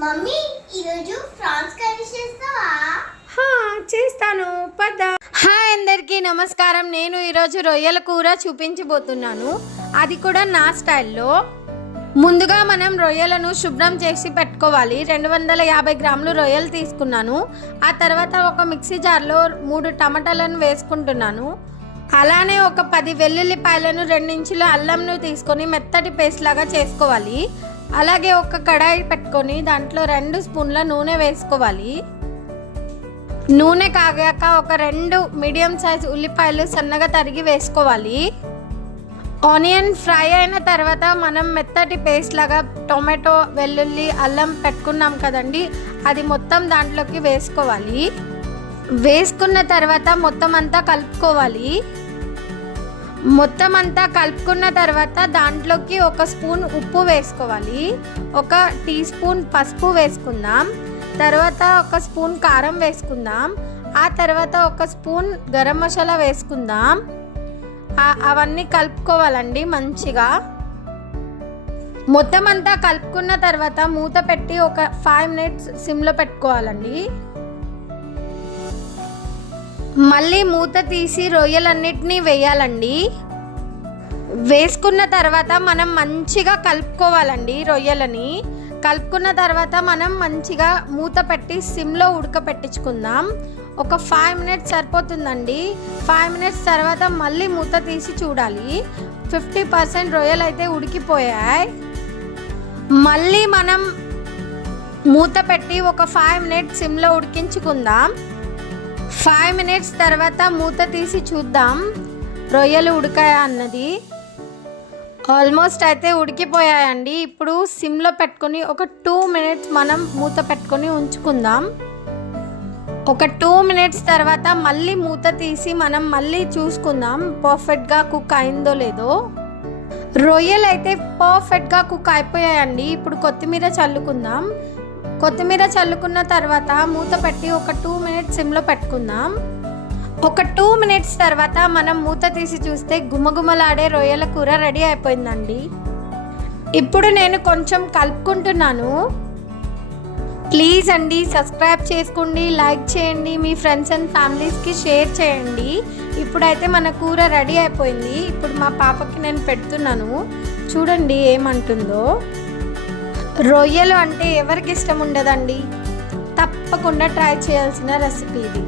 Mummy ఈరోజు prawns curry చేస్తావా? చేస్తాను పద. హాయ్ అందరికీ నమస్కారం. నేను ఈరోజు రొయ్యల కూర చూపించబోతున్నాను, అది కూడా నా స్టైల్లో. ముందుగా మనం రొయ్యలను శుభ్రం చేసి పెట్టుకోవాలి. 250 గ్రాములు రొయ్యలు తీసుకున్నాను. ఆ తర్వాత ఒక మిక్సీ జార్లో 3 టమాటాలను వేసుకుంటున్నాను. అలానే ఒక 10 వెల్లుల్లిపాయలను 2 ఇంచుల అల్లంను తీసుకొని మెత్తటి పేస్ట్ లాగా చేసుకోవాలి. అలాగే ఒక కడాయి పెట్టుకొని దాంట్లో 2 స్పూన్ల నూనె వేసుకోవాలి. నూనె కాగాక ఒక 2 మీడియం సైజ్ ఉల్లిపాయలు సన్నగా తరిగి వేసుకోవాలి. ఆనియన్ ఫ్రై అయిన తర్వాత మనం మెత్తటి పేస్ట్ లాగా టొమాటో వెల్లుల్లి అల్లం పెట్టుకున్నాం కదండి, అది మొత్తం దాంట్లోకి వేసుకోవాలి. వేసుకున్న తర్వాత మొత్తం అంతా కలుపుకోవాలి. మొత్తం అంతా కలుపుకున్న తర్వాత దాంట్లోకి 1 స్పూన్ ఉప్పు వేసుకోవాలి. 1 టీ స్పూన్ పసుపు వేసుకుందాం. తర్వాత 1 స్పూన్ కారం వేసుకుందాం. ఆ తర్వాత 1 స్పూన్ గరం మసాలా వేసుకుందాం. అవన్నీ కలుపుకోవాలండి మంచిగా. మొత్తం అంతా కలుపుకున్న తర్వాత మూత పెట్టి ఒక 5 మినిట్స్ సిమ్లో పెట్టుకోవాలండి. మళ్ళీ మూత తీసి రొయ్యలన్నిటినీ వేయాలండి. వేసుకున్న తర్వాత మనం మంచిగా కలుపుకోవాలండి. రొయ్యలని కలుపుకున్న తర్వాత మనం మంచిగా మూత పెట్టి సిమ్లో ఉడకపెట్టించుకుందాం. ఒక 5 మినిట్స్ సరిపోతుందండి. 5 మినిట్స్ తర్వాత మళ్ళీ మూత తీసి చూడాలి. 50% రొయ్యలు అయితే ఉడికిపోయాయి. మళ్ళీ మనం మూత పెట్టి ఒక 5 మినిట్స్ సిమ్లో ఉడికించుకుందాం. 5 మినిట్స్ తర్వాత మూత తీసి చూద్దాం రొయ్యలు ఉడికాయా అన్నది. ఆల్మోస్ట్ అయితే ఉడికిపోయాయండి. ఇప్పుడు సిమ్లో పెట్టుకొని ఒక 2 మినిట్స్ మనం మూత పెట్టుకొని ఉంచుకుందాం. ఒక 2 మినిట్స్ తర్వాత మళ్ళీ మూత తీసి మనం మళ్ళీ చూసుకుందాం పర్ఫెక్ట్గా కుక్ అయిందో లేదో. రొయ్యలు అయితే పర్ఫెక్ట్గా కుక్ అయిపోయాయండి. ఇప్పుడు కొత్తిమీర చల్లుకుందాం. కొత్తిమీర చల్లుకున్న తర్వాత మూత పెట్టి ఒక 2 మినిట్స్ సిమ్లో పెట్టుకుందాం. ఒక 2 మినిట్స్ తర్వాత మనం మూత తీసి చూస్తే గుమగుమలాడే రొయ్యల కూర రెడీ అయిపోయిందండి. ఇప్పుడు నేను కొంచెం కలుపుకుంటున్నాను. ప్లీజ్ అండి సబ్స్క్రైబ్ చేసుకోండి, లైక్ చేయండి, మీ ఫ్రెండ్స్ అండ్ ఫ్యామిలీస్కి షేర్ చేయండి. ఇప్పుడైతే మన కూర రెడీ అయిపోయింది. ఇప్పుడు మా పాపకి నేను పెడుతున్నాను, చూడండి ఏమంటుందో. రొయ్యలు అంటే ఎవరికి ఇష్టం ఉండదండి, తప్పకుండా ట్రై చేయాల్సిన రెసిపీ ఇది.